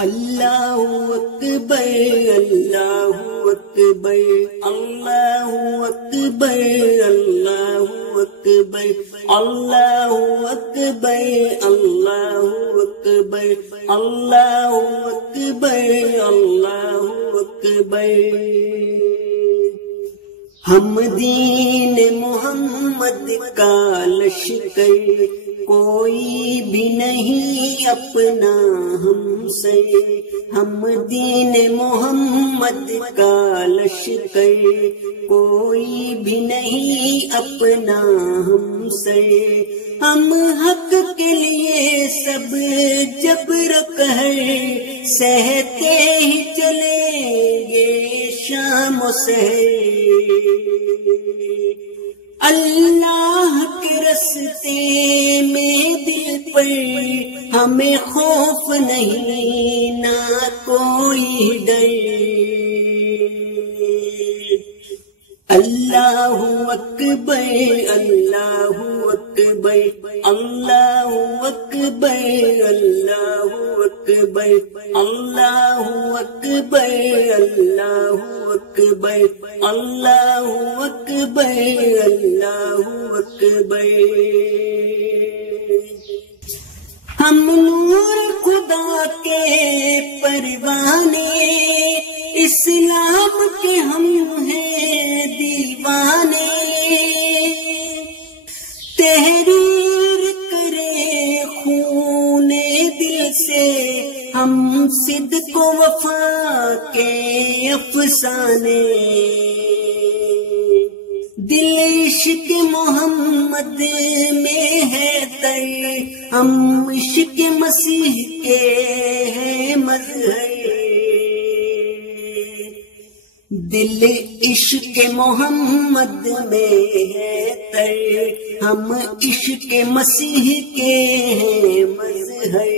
اللہ اکبر اللہ اکبر اللہ اکبر اللہ اکبر اللہ اکبر اللہ اکبر اللہ اکبر اللہ اکبر۔ ہم دین محمد کا لشکر کوئی بھی نہیں اپنا ہم سے، ہم دین محمد کا لشکر کوئی بھی نہیں اپنا ہم سے، ہم حق کے لیے سب جبر قہر سہتے ہی چلیں گے شام و سحر، اللہ کے راستے میں دل پر ہمیں خوف نہیں نہ کوئی ڈر، اللہ اکبر اللہ اکبر اللہ اکبر اللہ اکبر اللہ اکبر اللہ اکبر اللہ اکبر اللہ اکبر۔ ہم نور خدا کے پروانے، اسلام کے ہم ہیں دیوانے، تحریر کرے خون دل سے ہم صدق و وفا کے افسانے، دل عشق محمد میں ہے تر، ہم عشق مسیح کے ہیں مظہر، دل عشق محمد میں ہے تر، ہم عشق مسیح کے ہیں مظہر،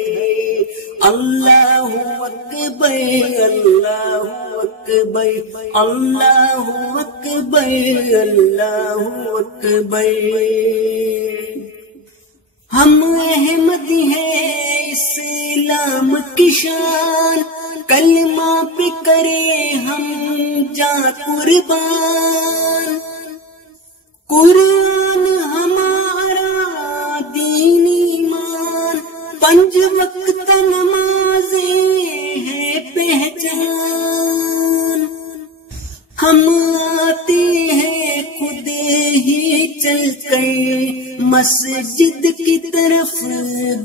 اللہ اکبر اللہ اکبر اللہ اکبر اللہ اکبر۔ ہم احمدی ہیں اسلام کی شان، کلمہ پہ کرے ہم جا قربان، قرآن ہمارا دین ایمان، 5 وقت نمازیں ہے پہچان، ہم آتے ہیں خود ہی چل کر مسجد کی طرف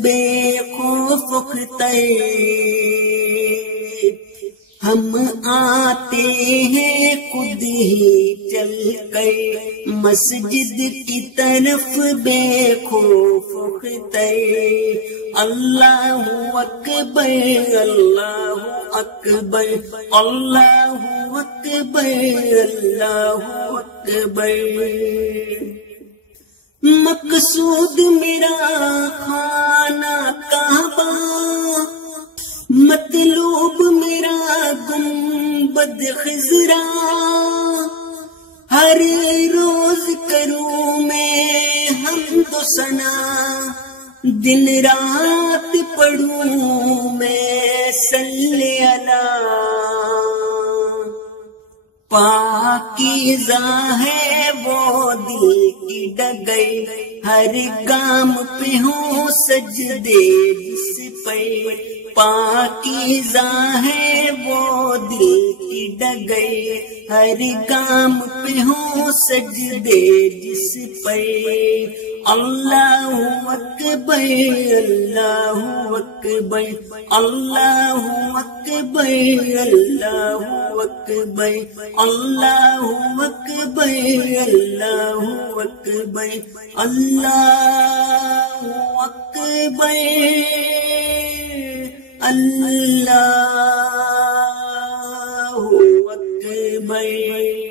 بے خوف اختر، ہم آتے ہیں خود ہی چل کر مسجد کی طرف بے خوف اختر، اللہ اکبر اللہ اکبر اللہ اکبر اللہ اکبر۔ مقصود میرا خانہ کعبہ، مطلوب میرا گنبد خضرا، ہر روز کروں میں حمد و ثنا، دن رات پڑھوں میں صلی اللہ، پاکیزہ ہے وہ دل کی ڈگر، ہر گام پہ ہوں سجدے جس پر، پاکیزہ ہے وہ دل کی ڈگر، ہر گام پہ ہوں سجدے جس پر، اللہ اکبر اللہ اکبر اللہ اکبر اللہ اکبر اللہ اکبر اللہ اکبر اللہ اکبر اللہ اکبر۔